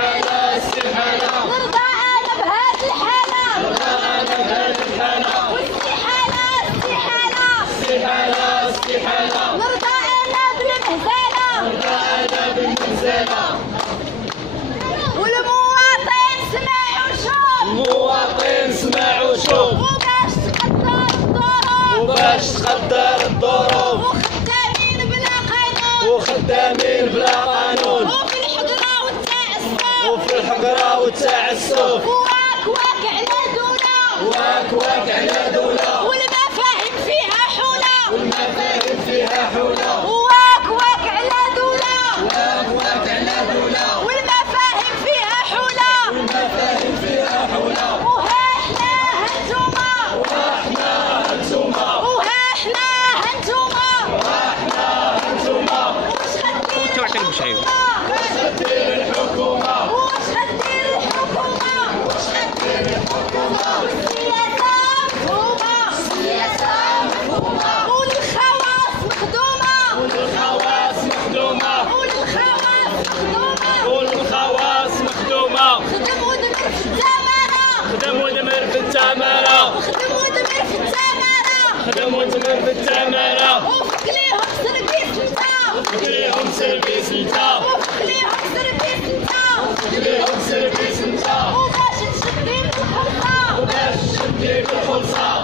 استحالة استحالة نرضى أنا بهاد الحالة نرضى أنا بهاد الحالة واستحالة استحالة استحالة استحالة نرضى أنا بالمهزلة نرضى أنا بالمهزلة والمواطن سمع وشوف المواطن سمع وشوف وباش تقدر الظروف وباش تقدر الظروف وخدامين بلا قانون وخدامين بلا قانون وفي الحقرة والتعسف وفي الحقرة والتعسف واك واك على دولة واك واك على دولة والمفاهيم فيها حولة والمفاهيم فيها حولة واك واك على دولة واك واك على دولة والمفاهيم فيها حولة والمفاهيم فيها حولة وها احنا هانتوما واحنا هانتوما وها احنا هانتوما واحنا هانتوما واش غدير المشعيب دير الحكومة واش غدير الحكومة واش غدير الحكومة والسياسة مفهومة السياسة مفهومة والخواص مخدومة والخواص مخدومة والخواص مخدومة والخواص مخدومة خدم ودمر في التمارة خدم ودمر في التمارة خدم ودمر في التمارة خدم ودمر في التمارة وفق ليهم سيرفيس نتا وفق ليهم سيرفيس نتا وفق ليهم سيرفيس نتا وفق ليهم سيرفيس نتا وباش تشدي بالخلصة وباش تشدي بالخلصة